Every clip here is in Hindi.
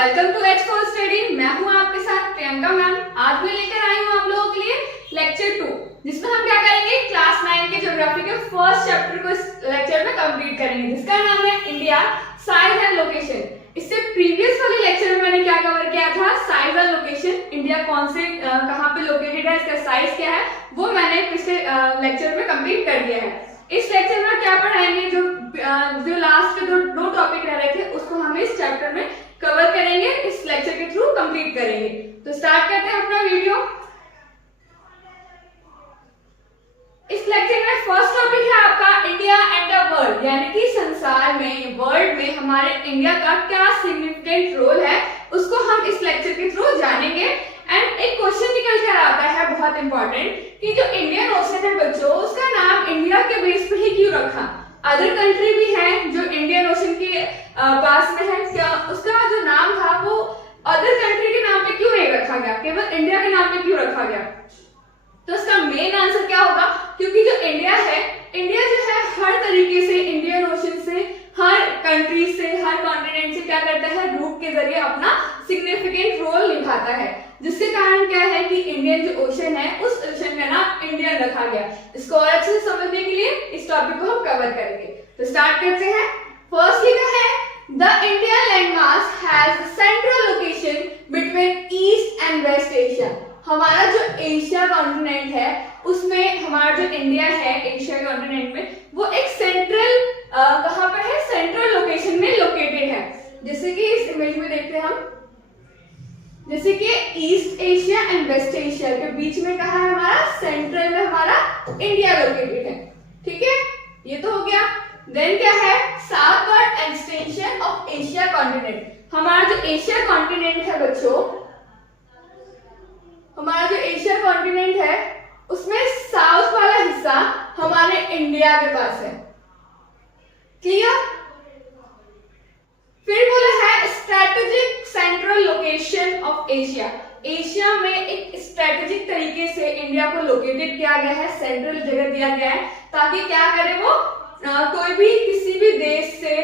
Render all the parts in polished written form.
Welcome to H for study. मैं हूं आपके साथ प्रियंका मैम। आज मैं लेकर आई हूं आप लोगों के लिए लेक्चर 2, जिसमें हम क्या करेंगे, क्लास 9 के ज्योग्राफी के फर्स्ट चैप्टर को इस लेक्चर में कंप्लीट करेंगे, जिसका नाम है इंडिया साइज एंड लोकेशन। इससे प्रीवियस वाले लेक्चर में मैंने क्या कवर किया था, साइज एंड लोकेशन, इंडिया कौन से कहां पे लोकेटेड है, इसका साइज क्या है, वो मैंने पिछले लेक्चर में कंप्लीट कर दिया है। इस लेक्चर में क्या पढ़ाएंगे, जो लास्ट के दो टॉपिक रह रहे थे उसको हम इस चैप्टर में कवर करेंगे, इस लेक्चर के थ्रू कंप्लीट करेंगे। तो स्टार्ट करते हैं अपना वीडियो। इस लेक्चर में फर्स्ट टॉपिक है आपका इंडिया एंड द वर्ल्ड, यानी कि संसार में, वर्ल्ड में हमारे इंडिया का क्या सिग्निफिकेंट रोल है, उसको हम इस लेक्चर के थ्रू जानेंगे। एंड एक क्वेश्चन निकल कर आता है बहुत इंपॉर्टेंट, कि जो इंडियन ओशन है बच्चों, उसका नाम इंडिया के बेस पर ही क्यों रखा। अदर कंट्री भी है जो इंडियन ओशन के पास में है, क्या उसका जो नाम था वो अदर कंट्री के नाम पे क्यों नहीं रखा गया, केवल इंडिया के नाम पे क्यों रखा गया? तो इसका मेन आंसर क्या होगा, क्योंकि जो इंडिया है, इंडिया जो है हर तरीके से इंडियन ओशन से, हर कंट्री से, हर कॉन्टिनेंट से क्या करता है, रूट के जरिए अपना सिग्निफिकेंट रोल निभाता है, जिसके कारण क्या है कि इंडियन जो ओशन है, उस ओशन का नाम इंडियन रखा गया। इसको और अच्छे से समझने के लिए इस टॉपिक को हम कवर करेंगे। तो स्टार्ट करते हैं। फर्स्टली क्या है, the Indian landmass has central location between east and west Asia. हमारा जो एशिया कॉन्टिनेंट है, उसमें हमारा जो इंडिया है एशिया कॉन्टिनेंट में, वो एक सेंट्रल कहां पर है, सेंट्रल लोकेशन में लोकेटेड है। जैसे कि इस इमेज में देखते हैं हम, जैसे कि east Asia and west Asia के बीच में कहां है हमारा, सेंट्रल में हमारा इंडिया लोकेटेड है। ठीक है, ये तो हो गया। देन क्या है, southward extension of Asia continent. हमारा जो एशिया कॉन्टिनेंट है बच्चों, हमारा जो एशिया कॉन्टिनेंट है, उसमें साउथ वाला हिस्सा हमारे इंडिया के पास है। क्लियर? फिर बोला है strategic central location of Asia. Asia में एक स्ट्रेटेजिक तरीके से इंडिया को लोकेटेड किया गया है, सेंट्रल जगह दिया गया है, ताकि क्या करे वो, कोई भी किसी भी देश से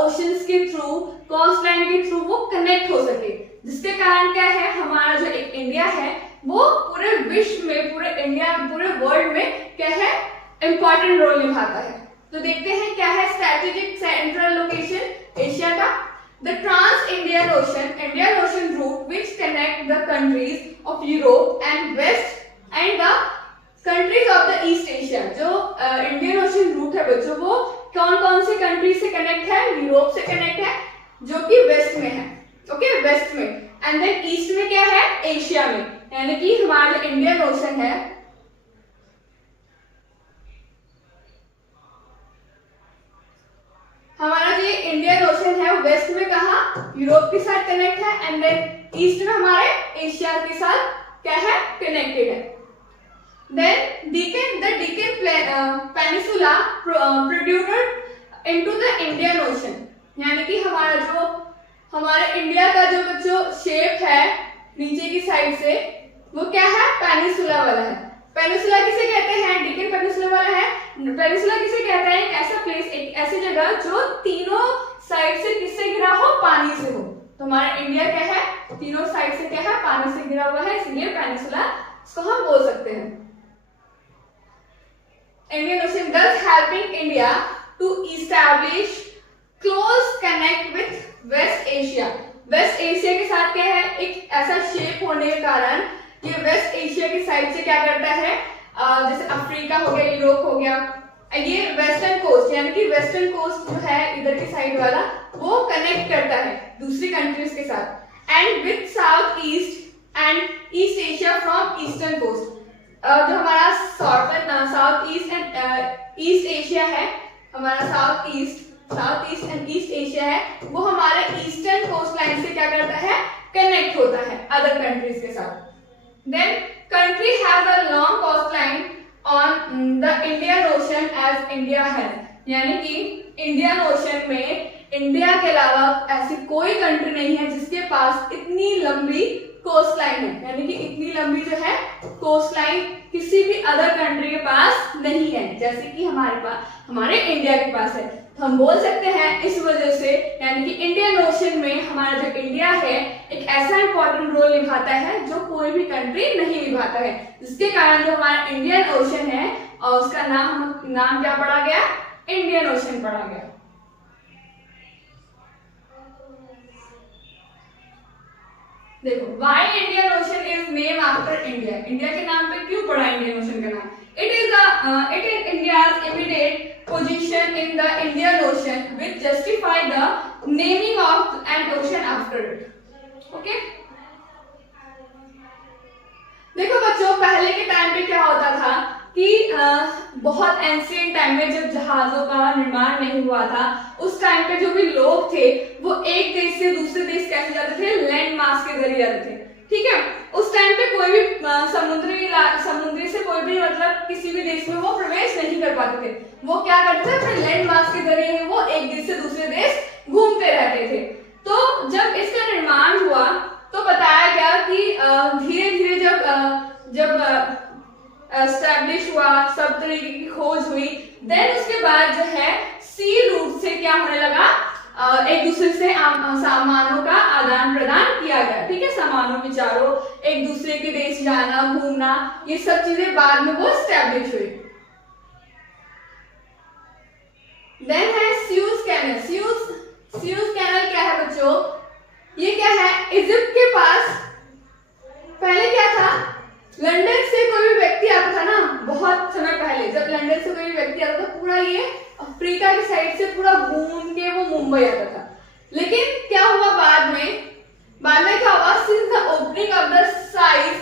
ओशंस के थ्रू, कोस्ट लाइन के थ्रू वो कनेक्ट हो सके, जिसके कारण क्या है, हमारा जो एक इंडिया है वो पूरे विश्व में, पूरे इंडिया, पूरे वर्ल्ड में क्या है, इंपॉर्टेंट रोल निभाता है। तो देखते हैं क्या है स्ट्रेटेजिक सेंट्रल लोकेशन एशिया का। The trans Indian Ocean route which connect the countries of Europe and west and the countries of the east Asia. जो इंडियन ओशन रूट है बच्चों, वो कौन कौन से कंट्री से कनेक्ट है, यूरोप से कनेक्ट है, जो कि वेस्ट में है, ओके, वेस्ट में, एंड देन ईस्ट में क्या है, एशिया में, यानी कि हमारा जो इंडियन ओशन है, हमारा जो इंडियन ओशन है वेस्ट में कहा, यूरोप के साथ कनेक्ट है, एंड देन ईस्ट में हमारे एशिया के साथ क्या है, कनेक्टेड है। Then the Deccan Peninsula protruded into the Indian Ocean, यानी कि हमारा जो, हमारे इंडिया का जो बच्चों शेप है नीचे की साइड से, वो क्या है, पेनिसुला वाला है। पेनिसुला किसे कहते हैं, डिकन पेनिसुला वाला है। पेनिसुला किसे कहते हैं, एक ऐसा प्लेस, एक ऐसी जगह जो तीनों साइड से किससे घिरा हो, पानी से हो। तो हमारा इंडिया क्या है, तीनों साइड से क्या है, पानी से घिरा हुआ है, इसलिए पेनिसुला इसको हम बोल सकते हैं। Indian Ocean thus helping India to establish close connect with West Asia. West Asia के साथ क्या है, एक ऐसा शेप होने के कारण ये वेस्ट एशिया की साइड से क्या करता है, जैसे अफ्रीका हो गया, यूरोप हो गया, ये वेस्टर्न कोस्ट, यानी कि वेस्टर्न कोस्ट जो है इधर की साइड वाला, वो कनेक्ट करता है दूसरी कंट्रीज के साथ, and with south east and east Asia from eastern coast. जो हमारा south east and east Asia है, हमारा south east and east Asia है, वो हमारे ईस्टर्न कोस्ट लाइन से क्या करता है, कनेक्ट होता है अदर कंट्रीज के साथ। Then country has a long coast line on the Indian Ocean as India है, यानी कि इंडियन ओशन में इंडिया के अलावा ऐसी कोई कंट्री नहीं है जिसके पास इतनी लंबी कोस्ट लाइन है, यानी कि इतनी लंबी जो है कोस्ट लाइन किसी भी अदर कंट्री के पास नहीं है, जैसे कि हमारे पास, हमारे इंडिया के पास है। तो हम बोल सकते हैं इस वजह से, यानी कि इंडियन ओशन में हमारा जो इंडिया है एक ऐसा इंपॉर्टेंट रोल निभाता है जो कोई भी कंट्री नहीं निभाता है, जिसके कारण जो हमारा इंडियन ओशन है और उसका नाम क्या पड़ा गया, इंडियन ओशन पड़ा गया। देखो, why Indian ocean is name after India, India के नाम पे क्यों पड़ा इंडियन ओशन का नाम? It is India's immediate position in the Indian Ocean which justify the naming of an ocean after it. Okay? देखो बच्चों, पहले के टाइम पे क्या होता था कि बहुत एंशिएंट टाइम में जब जहाजों का निर्माण नहीं हुआ था, उस टाइम पे जो भी लोग थे वो एक देश से दूसरे देश कैसे जाते थे, लैंड मास के जरिए जाते थे। ठीक है, उस टाइम पे कोई भी समुद्री से कोई भी मतलब किसी भी देश में वो प्रवेश नहीं कर पाते थे। वो क्या करते थे, अपने लैंड मास के जरिए वो एक देश से दूसरे देश घूमते रहते थे। तो जब इसका निर्माण हुआ तो बताया गया कि धीरे धीरे जब एस्टैब्लिश हुआ, सब तरीके की खोज हुई, देन उसके बाद जो है सी रूट से क्या होने लगा, एक दूसरे से सामानों का आदान प्रदान किया गया। ठीक है, सामानों, विचारों, एक दूसरे के देश जाना, घूमना, ये सब चीजें बाद में वो एस्टैब्लिश हुई। देन है स्यूज कैनल। स्यूज कैनल क्या है बच्चों, ये क्या है, इजिप्ट के पास पहले क्या था, लंदन से कोई भी व्यक्ति आता था ना, बहुत समय पहले जब लंदन से कोई भी व्यक्ति आता था, पूरा ये अफ्रीका की साइड से पूरा घूम के वो मुंबई आता था। लेकिन क्या हुआ बाद में क्या हुआ, since the opening of the Suez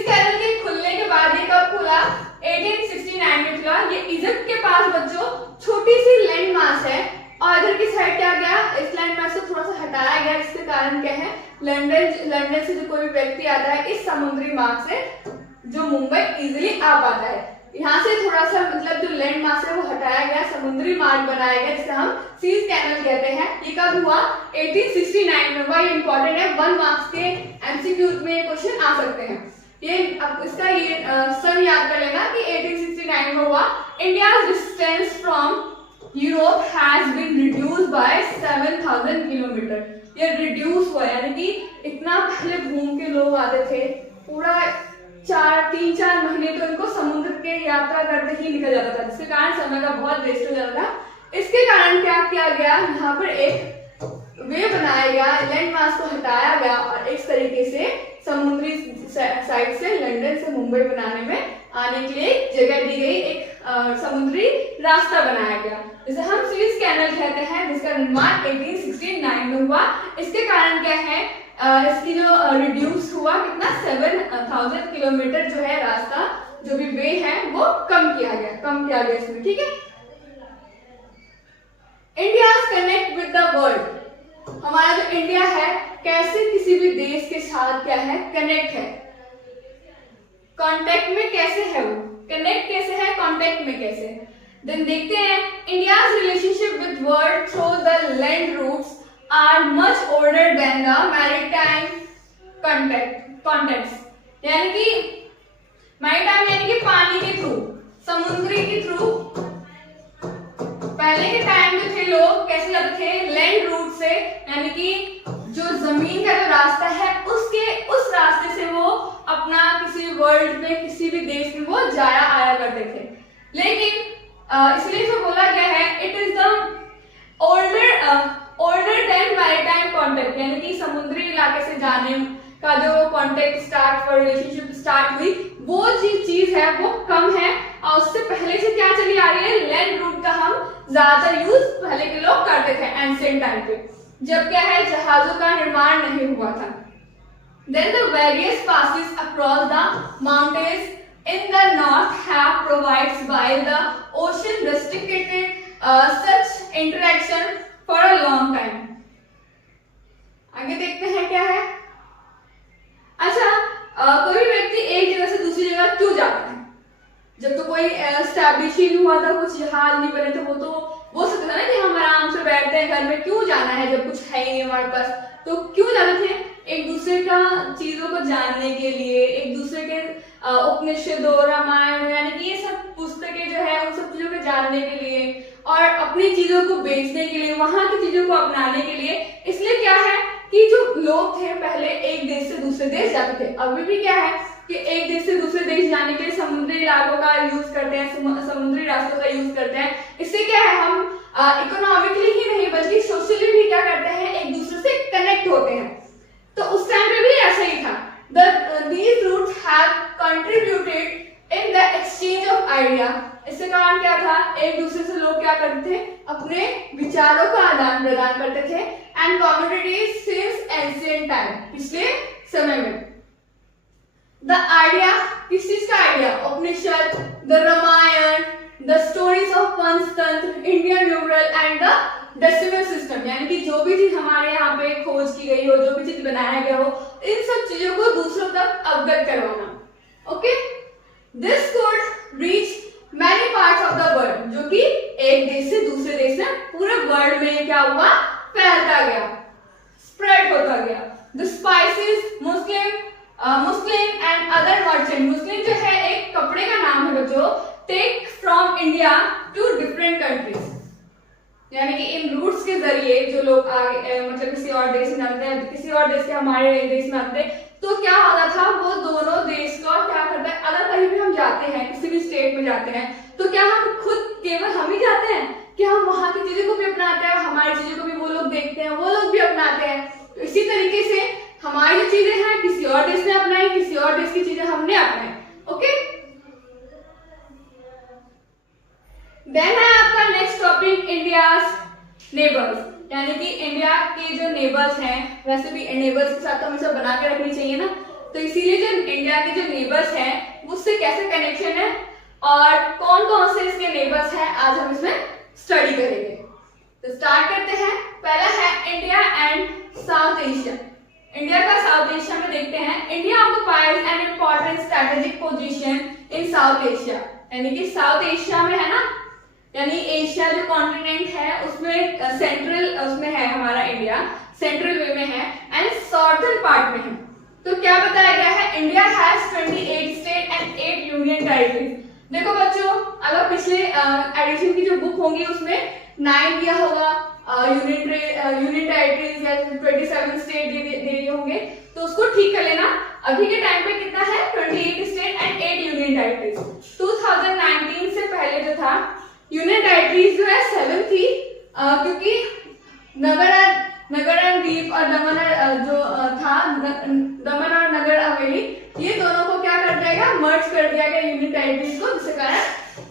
canal के खुलने के बाद, ये कब खुला, 1869 में खुला। ये इजिप्ट के पास बच्चों छोटी सी लैंड मास है और इधर की साइड क्या गया, इस लैंड मास को थोड़ा सा हटाया गया, जिसके कारण क्या है, लंदन से जो कोई भी व्यक्ति आता है इस समुद्री मार्ग से जो मुंबई इजीली आ पाता है। यहाँ से थोड़ा सा मतलब जो लैंड मास है वो हटाया गया, समुद्री मार्ग बनाया गया, जिसे हम सीज कैनल कहते हैं। ये कब हुआ, 1869 में हुआ। ये इंपॉर्टेंट है, 1 मार्क्स के एमसीक्यू में क्वेश्चन आ सकते हैं। ये अब इसका ये सन याद कर लेना कि 1869 में हुआ। India's distance from Europe has been reduced by 7000 kilometre. ये रिड्यूस हुआ, यानी कि इतना पहले घूम के लोग आते थे, पूरा 3-4 महीने तो इनको समुद्र के यात्रा करते ही निकल जाता था, जिसके कारण समय का बहुत वेस्ट हो जाता था। इसके कारण क्या किया गया, यहाँ पर एक वे बनाया गया, लैंड मास को हटाया गया और इस तरीके से समुद्री साइड से लंदन से मुंबई बनाने में आने के लिए जगह दी गई, एक समुद्री रास्ता बनाया गया, जिसे हम सुएज कैनल कहते हैं, जिसका निर्माण 1869 में हुआ। इसके कारण क्या है, इसकी जो रिड्यूस हुआ कितना, 7000 किलोमीटर जो है रास्ता, जो भी वे है वो कम किया गया इसमें। ठीक है, India connect with the world. हमारा जो इंडिया है कैसे किसी भी देश के साथ क्या है, कनेक्ट है, कांटेक्ट में कैसे है, वो कनेक्ट कैसे है, कांटेक्ट में कैसे। देन देखते हैं, India's relationship with world through the land routes are much older than the maritime contacts। यानी कि मैरीटाइम यानी कि पानी के थ्रू, समुद्री के थ्रू पहले के टाइम में थे लोग कैसे जाते थे, लैंड रूट से, यानी कि जो जमीन का जो रास्ता है उस रास्ते से वो अपना किसी वर्ल्ड में किसी भी देश में वो जाया आया करते थे। लेकिन इसलिए तो बोला गया है, it is the older than maritime contact, यानी कि समुद्री इलाके से जाने का जो कांटेक्ट स्टार्ट और रिलेशनशिप स्टार्ट हुई, वो चीज है वो कम है। और उससे पहले से क्या चली आ रही है, लैंड रूट का हम ज्यादातर यूज पहले के लोग करते थे एंशिएंट टाइम पे, जब क्या है जहाजों का निर्माण नहीं हुआ था। Then the various passes across the mountains in the north have provided by the ocean restricted such interaction for a long time। आगे देखते हैं क्या है। अच्छा, कोई भी व्यक्ति एक जगह से दूसरी जगह क्यों जाता है, जब तो कोई एस्टैब्लिश ही नहीं हुआ था, कुछ जहाज नहीं बने थे, वो तो बोल सकते थे ना कि हम आराम से बैठते हैं घर में, क्यों जाना है जब कुछ है ही नहीं हमारे पास, तो क्यों जाते थे, एक दूसरे का चीजों को जानने के लिए, एक दूसरे के उपनिषदों, रामायण, यानी कि ये सब पुस्तकें जो है उन सब चीजों को जानने के लिए, और अपनी चीजों को बेचने के लिए, वहां की चीजों को अपनाने के लिए। इसलिए क्या है कि जो लोग थे पहले एक देश से दूसरे देश जाते थे, अभी भी क्या है कि एक देश से दूसरे देश जाने के लिए समुद्री इलाकों का यूज करते हैं, समुद्री रास्तों का यूज करते हैं। इससे क्या है हम इकोनॉमिकली ही नहीं बल्कि सोशली भी क्या करते हैं, एक दूसरे से कनेक्ट होते हैं। तो उस टाइम पे भी ऐसा ही था। These routes have contributed in the exchange of idea। इससे कारण क्या था, एक दूसरे से लोग क्या करते थे, अपने विचारों का आदान प्रदान करते थे। And communities since ancient time, पिछले समय में। द आइडिया, किस चीज का idea, Upanishad, the Ramayana, the stories of Panchatantra, Indian numeral and the decimal system, यानी कि जो भी चीज हमारे यहाँ पे खोज की गई हो, जो भी चीज बनाया गया हो, इन सब चीजों को दूसरों तक अवगत करवाना। Okay, this could reach many parts of the world, जो कि एक देश से दूसरे देश में पूरे वर्ल्ड में क्या हुआ, फैलता गया, स्प्रेड होता गया। The spices, muslin and other merchant, muslin जो है एक कपड़े का नाम है बच्चों, take from India to different countries, यानी कि इन रूट्स के जरिए जो लोग आगे मतलब किसी और देश में आते हैं, किसी और देश के हमारे देश में आते हैं, तो क्या होता था, वो दोनों देश का क्या करता है, अगर कहीं भी हम जाते हैं, किसी भी स्टेट में जाते हैं, तो क्या हम खुद केवल हम ही जाते हैं, क्या हम वहां की चीजों को भी अपनाते हैं, हमारी चीजों को भी वो लोग देखते हैं, वो लोग भी अपनाते हैं। तो इसी तरीके से हमारी जो चीजें हैं किसी और देश ने अपनाई, किसी और देश की चीजें हमने अपनाई। ओके, देन है आपका नेक्स्ट टॉपिक इंडियाज नेबर्स, यानी कि इंडिया के जो नेबर्स हैं, वैसे भी नेबर्स के साथ हमें सब बना के रखनी चाहिए ना, तो इसीलिए जो इंडिया के जो नेबर्स हैं उससे कैसे कनेक्शन है और कौन कौन से इसके नेबर्स हैं, आज हम इसमें स्टडी करेंगे। तो स्टार्ट करते हैं। पहला है India and south Asia. India का साउथ एशिया में देखते हैं, India occupies an important strategic position in south Asia, यानी कि साउथ एशिया में है ना, यानी एशिया जो कॉन्टिनेंट है उसमें सेंट्रल उसमें है हमारा इंडिया, सेंट्रल वे में है एंड सॉर्थर्न पार्ट में है। तो क्या बताया गया है, India has 28 state and 8 union territories. देखो बच्चों, अगर पिछले एडिशन की जो बुक होंगी उसमें 9 दिया होगा यूनियन टेरिटरीज या 27 स्टेट दे दिए होंगे, तो उसको ठीक कर लेना। अभी के टाइम पे कितना है, 28 स्टेट एंड 8 यूनियन टेरिटरीज। 2019 से पहले जो था यूनियन टेरिटरीज जो है 7 थी, क्योंकि नगर एंड द्वीप और दमन जो था, दमन और नगर हवेली, ये दोनों को क्या कर दिया गया, मर्ज कर दिया गया यूनियन टेरिटरीज को, जिसके कारण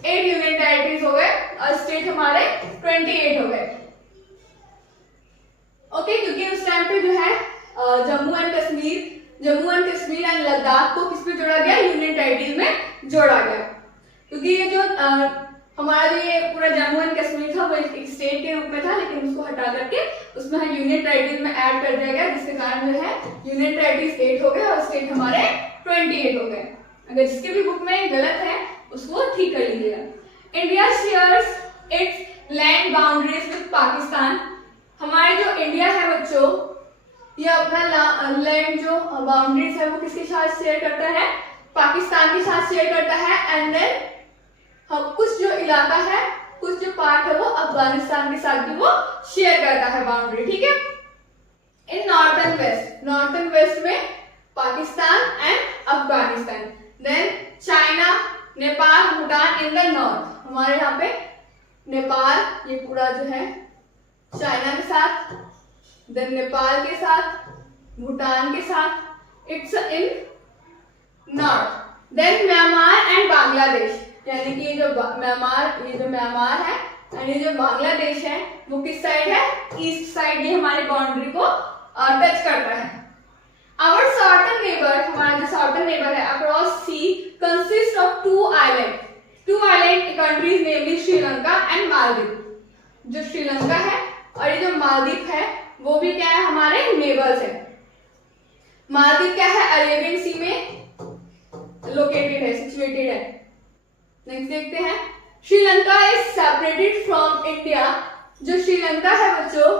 8 यूनियन टेरिटरीज हो गए और स्टेट हमारे 28 हो गए। ओके, क्योंकि उस टाइम पे जो है जम्मू एंड कश्मीर एंड लद्दाख को किस पे जोड़ा गया, यूनियन टेरिटरीज में जोड़ा गया, क्योंकि ये जो हमारा जो ये पूरा जम्मू एंड कश्मीर था वो एक स्टेट के रूप में था, लेकिन उसको हटा करके उसमें यूनियन टेरिटरीज में ऐड कर दिया गया, जिसके कारण जो है यूनियन टेरिटरीज 8 हो गए और स्टेट हमारे 28 हो गए। अगर जिसके भी बुक में गलत है उसको ठीक कर लीजिएगा। India shares it's land boundaries with Pakistan. हमारे जो इंडिया है बच्चों, ये अपना लैंड जो बाउंड्रीज है वो किसके साथ शेयर करता है, पाकिस्तान के साथ शेयर करता है। एंड देन हम कुछ जो इलाका है, कुछ जो पार्ट है वो अफगानिस्तान के साथ भी वो शेयर करता है बाउंड्री, ठीक है। इन नॉर्थन वेस्ट में Pakistan and Afghanistan, then China, Nepal, Bhutan in the north. हमारे यहाँ पे नेपाल ये पूरा जो है चाइना के साथ, देन नेपाल के साथ, भूटान के साथ, it's in north. Then Myanmar and Bangladesh, यानी कि ये जो म्यांमार है और ये जो बांग्लादेश है वो किस साइड है, ईस्ट साइड, ये हमारी बाउंड्री को टच करता है। आवर साउथर्न नेबर, हमारा जो साउथर्न नेबर है across sea consist of 2 island countries, namely Sri Lanka and Maldives. जो श्रीलंका है और ये जो मालदीव है वो भी क्या है, हमारे नेबर्स है। मालदीव क्या है, अरेबियन सी में लोकेटेड है, सिचुएटेड है। नेक्स्ट देखते हैं, Sri Lanka is separated from India. जो श्रीलंका है बच्चों,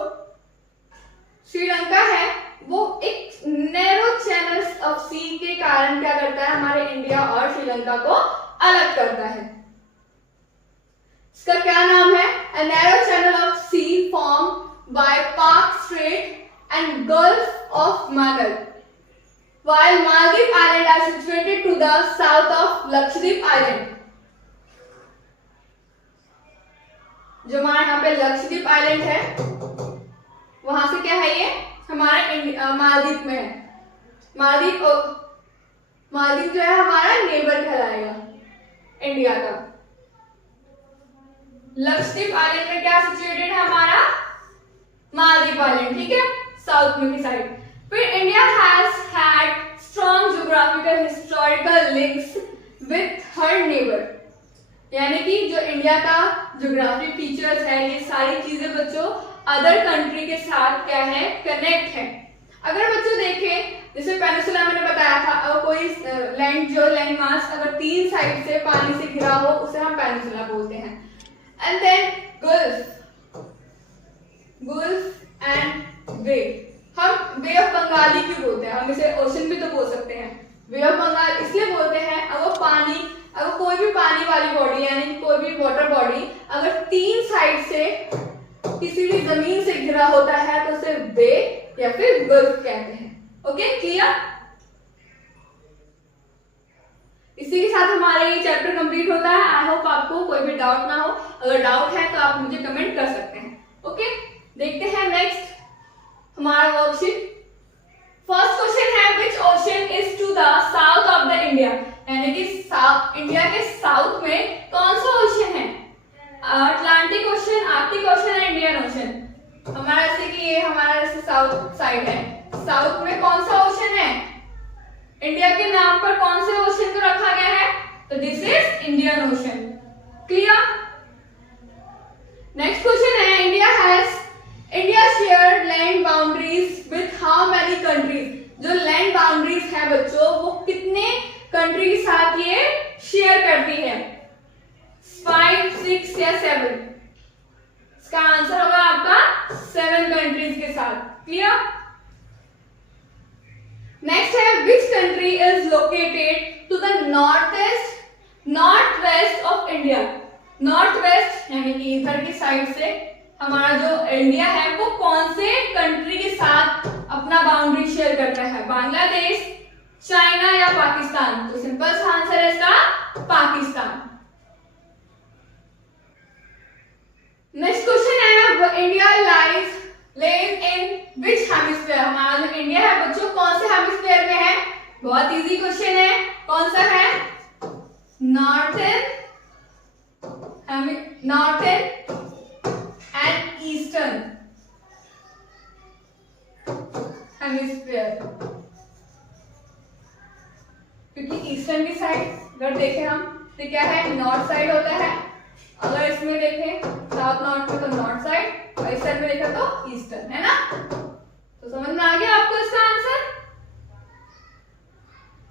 श्रीलंका है वो एक नैरो चैनल्स ऑफ सी के कारण क्या करता है, हमारे इंडिया और श्रीलंका को अलग करता है। इसका क्या नाम है? A narrow channel of sea formed by Park Strait and Gulf of Mannar, while Maldives Island are situated to the south of Lakshadweep Island. जो हमारे यहाँ पे लक्षद्वीप आइलैंड है वहां से क्या है, ये हमारा मालदीव में है। मालदीव जो है हमारा नेबर कहलाएगा इंडिया का। लक्षद्वीप आइलैंड में क्या सिचुएटेड है हमारा? मालदीव आइलैंड, ठीक है, साउथ में की साइड। फिर India has had strong geographical historical links with her neighbour, यानी कि जो इंडिया का ज्योग्राफिक फीचर्स है, ये सारी चीजें बच्चों अदर कंट्री के साथ क्या है, कनेक्ट है। अगर बच्चों देखें, जैसे पेनिसुला मैंने बताया था, अगर कोई लैंड मास अगर 3 साइड से पानी से घिरा हो उसे हम पेनिसुला बोलते हैं। एंड देन गुल्फ एंड बे, हम बे ऑफ बंगाली क्यों बोलते हैं? हम इसे ओशन भी तो बोल सकते हैं। बे ऑफ बंगाल इसलिए बोलते हैं अगर कोई भी पानी वाली बॉडी यानी कोई भी वाटर बॉडी अगर 3 साइड से किसी भी जमीन से घिरा होता है तो उसे बे या फिर गल्फ कहते हैं। Okay, clear? इसी के साथ हमारा ये चैप्टर कंप्लीट होता है। आई होप आपको कोई भी डाउट ना हो। अगर डाउट है तो आप मुझे कमेंट कर सकते हैं। ओके, देखते हैं नेक्स्ट हमारा वर्कशीट। फर्स्ट क्वेश्चन है which ocean is to the south of the India, यानी कि इंडिया के साउथ में कौन सा ओशन है? अटलांटिक ओशन, आर्कटिक ओशन या इंडियन ओशन। हमारा जैसे कि ये हमारा जैसे साउथ साइड है, साउथ में कौन सा ओशन है? इंडिया के नाम पर कौन से ओशन को रखा गया है? तो this is Indian ocean. Clear? Next question है India share land boundaries with how many countries. जो लैंड बाउंड्रीज है बच्चों वो कितने कंट्री के साथ ये शेयर करती है? 5, 6 या 7? इसका आंसर होगा आपका 7 कंट्रीज के साथ। क्लियर? नेक्स्ट है which country is located to the north west of India. North west यानी कि इधर की साइड से हमारा जो इंडिया है वो कौन से कंट्री के साथ अपना बाउंड्री शेयर करता है? बांग्लादेश, चाइना या पाकिस्तान? तो सिंपल सा आंसर है इसका पाकिस्तान। नेक्स्ट क्वेश्चन है India lays in which hemisphere। हमारा जो इंडिया है बच्चों कौन से हेमिस्फीयर में है? बहुत इजी क्वेश्चन है। कौन सा है? Northern and eastern hemisphere. क्योंकि ईस्टर्न की साइड अगर देखें हम तो क्या है? नॉर्थ साइड होता है। अगर इसमें देखें साउथ नॉर्थ में तो नॉर्थ साइड, और इस साइड में देखा तो ईस्टर्न, है ना? तो समझ में आ गया आपको इसका आंसर?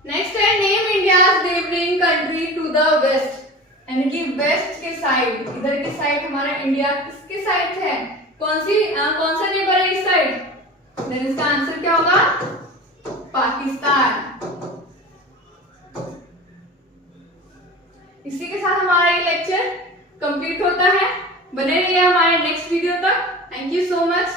नेक्स्ट है name India's neighbouring country to the west, यानी कि वेस्ट के साइड, इधर की साइड हमारा इंडिया किसके साइड है? कौन सा नेबर है इस साइड? देन इसका आंसर क्या होगा? पाकिस्तान। इसी के साथ हमारा ये लेक्चर कंप्लीट होता है। बने रहिए हमारे नेक्स्ट वीडियो तक। Thank you so much.